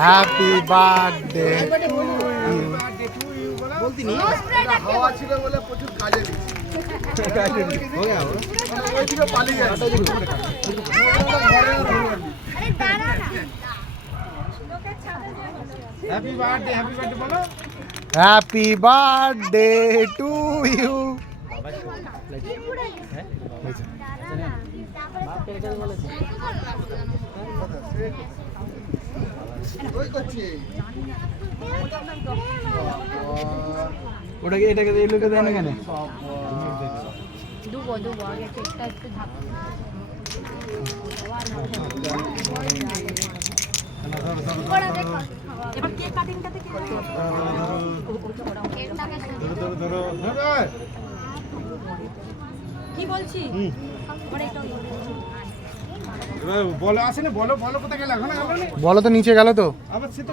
Happy birthday হাওয়া ছিল বলে প্রচুর কাজে দিচ্ছে হ্যাপি বার্থডে বলো। Happy birthday to you. ওটাকে এটাকে এই লোকে দেয় না কেন? দুবো আগে কেকটা একটু এবার কেক কাটিংটাতে কি কি বলছি বলো আসেনি, বলো কোথায় গেল এখন? বলো তো নিচে গেল তো। আবার সে তো